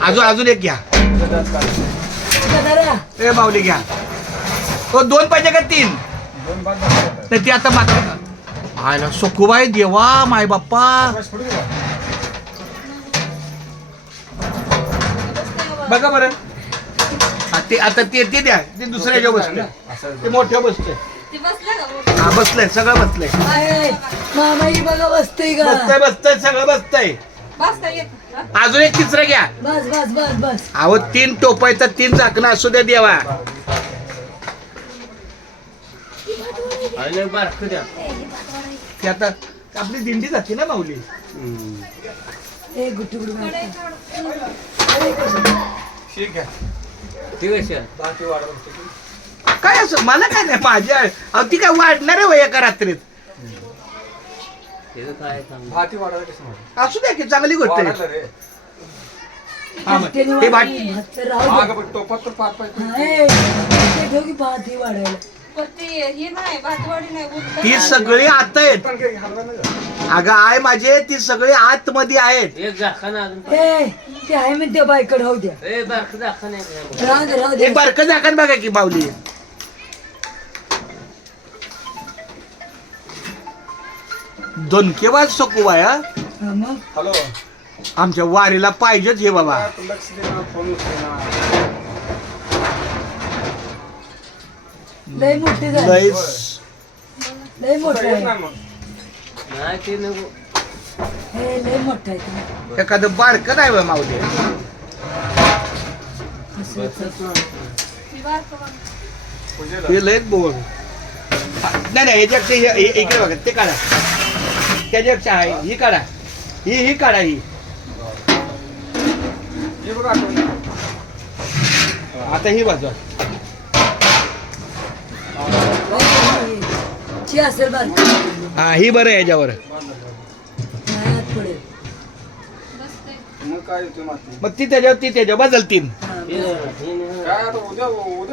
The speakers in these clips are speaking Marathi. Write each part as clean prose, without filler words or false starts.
अजून एक घ्या. ए माऊली घ्या. तो 2 पाहिजे का 3? नाही ते आता मात्र आयला सुखूबाई देवा माय बाप्पा. बघा बरं ते आता ते द्या. ते दुसऱ्या ह्याच्यावर बसले. ते मोठ्या बसले. हा बसलंय सगळं बसलंय. मामाई बघा बसतंय का? बसतंय सगळं बसतंय. अजून एक तिसरं घ्या. बस बस बस बस. अहो 3 टोपायचा 3 झाकणं असू द्या देवा. ते आता आपली दिंडी जाते ना माऊली. काय असं मला काय नाही माझ्या. अहो ती काय वाढणार आहे एका रात्रीत. असू द्या की चांगली गोष्ट आहे. हे ती सगळी आत आहेत. अगं आहे माझे ती सगळी आतमध्ये आहेत. ते आहे म्हणते बायकडे होऊ द्या. एक बारकं झाकण बघा की माऊली. धनकेवाद सकुबाया. हॅलो आमच्या वारीला पाहिजेच हे बाबा. लय मोठी झाली. लय मोठं हे लय मोठं आहे. एखादं बारकं नाही बा माऊली. हे लयच बोल. नाही नाही याच्यापेक्षा इकडे बघा ते काढा. त्याच्यापेक्षा आहे ही काढा. ही काढा. ही आता ही बाजू असेल बरं. हा ही बरं आहे याच्यावर. मग ती त्याच्यावर बदल 3.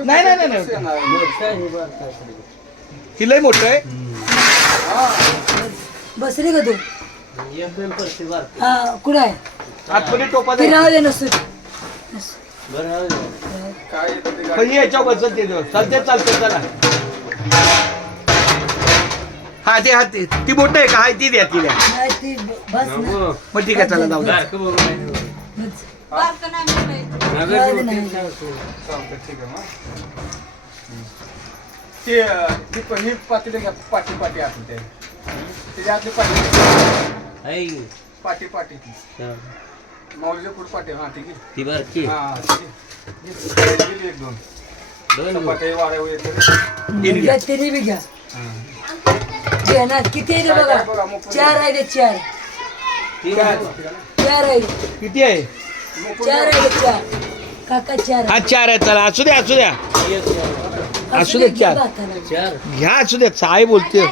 नाही नाही नाही ही लय मोठं आहे. बसली का तू? हा कुठं आहे? आतमध्ये टोपा राहू दे नसतो. याच्यावर बसत चालते चला. हा ते ती मोठं आहे का? हाय ती द्या. मग ठीक आहे चला जाऊ. पाटी माऊलीच्या पुढे पाटी. हा ठीक आहे. ती बारकी तरी बी घ्या. किती आहे बघा. 4 आहे ते 4 आहे. किती आहे? 4 आहे 4 काका 4. हा 4 आहे. चला असू द्या असू द्या 4 घ्या. असू द्या साई बोलते.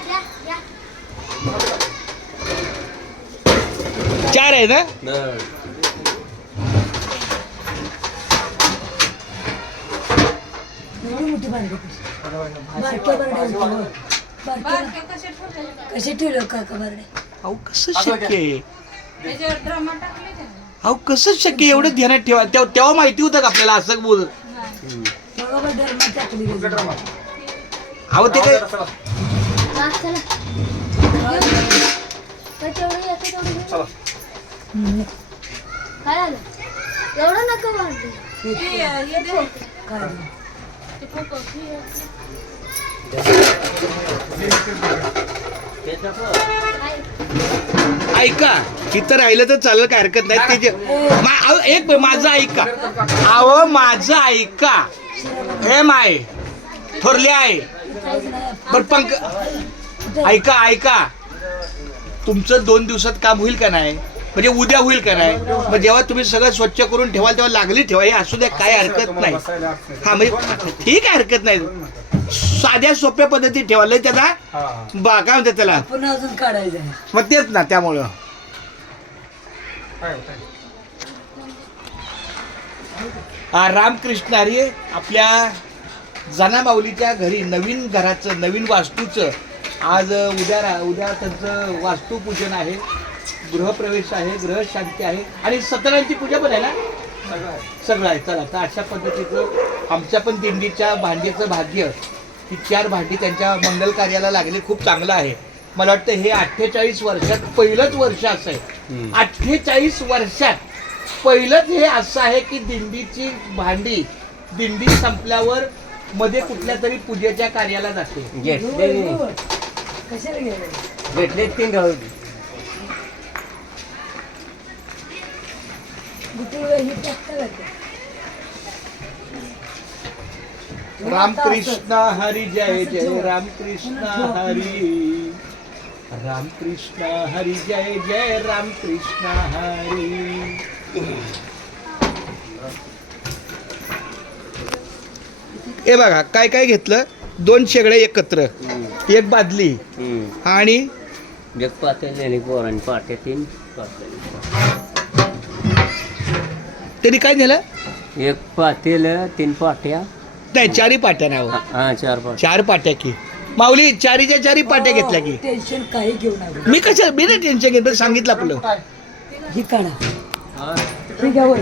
4 आहे ना. कसे ठेवलं काका बरडे? अहो कसं शक्य आहे? अहो कसं शक्य आहे? एवढं ध्यानात ठेवा. तेव्हा माहिती होतं का आपल्याला असं बोल. अहो ते काय एवढं नका वाटते. ऐका इथं राहिलं तर चालेल काय हरकत नाही. एक माझं ऐका. अहो माझं ऐका. हे माय थोरले आहे बर पंक. ऐका तुमचं 2 दिवसात काम होईल का नाही? म्हणजे उद्या होईल का नाही? मग जेव्हा तुम्ही सगळं स्वच्छ करून ठेवाल तेव्हा लागली ठेवा. हे असू द्या काय हरकत नाही. हा म्हणजे ठीक आहे हरकत नाही. साध्या सोप्या पद्धतीत ठेवायला त्याचा काय म्हणतात त्याला अजून काढायचं. मग तेच ना त्यामुळं रामकृष्ण हरी. आपल्या जनामाऊलीच्या घरी नवीन घराचं नवीन वास्तूचं आज उद्या त्यांचं वास्तुपूजन आहे. गृहप्रवेश आहे. ग्रहशांती आहे आणि सत्यनारायणची पूजा पण आहे ना. सगळं आहे. चला तर अशा पद्धतीचं आमच्या पण दिंडीच्या भांडीचं भाग्य ही 4 भांडी त्यांच्या मंगल कार्याला लागली. खूप चांगलं आहे. मला वाटतं हे 48 वर्षात पहिलंच वर्ष असं आहे. 48 वर्षात पहिलंच हे असं आहे की दिंडीची भांडी दिंडी संपल्यावर मध्ये कुठल्या तरी पूजेच्या कार्याला जाते. कशाला गेले भेटले 3 राहू ही टाकता जाते. रामकृष्ण हरी जय जय रामकृष्ण हरी रामकृष्ण हरी जय जय रामकृष्ण हरी. हे बघा काय काय घेतलं. 2 शेगडे एकत्र, 1 बादली आणि एक पातेल आणि पोरांनी पाट्या 3 तरी काय नेलं. एक पातेल 3 पाट्या नाही 4 पाट्या नाव. हा 4 पाट्या 4 पाट्या की माऊली 4च्या 4 पाट्या घेतल्या की. टेन्शन काही घेऊ नका. मी कशा मी नाही टेन्शन घेत सांगितलं आपलं. ही काढा हा. ही घ्या वर.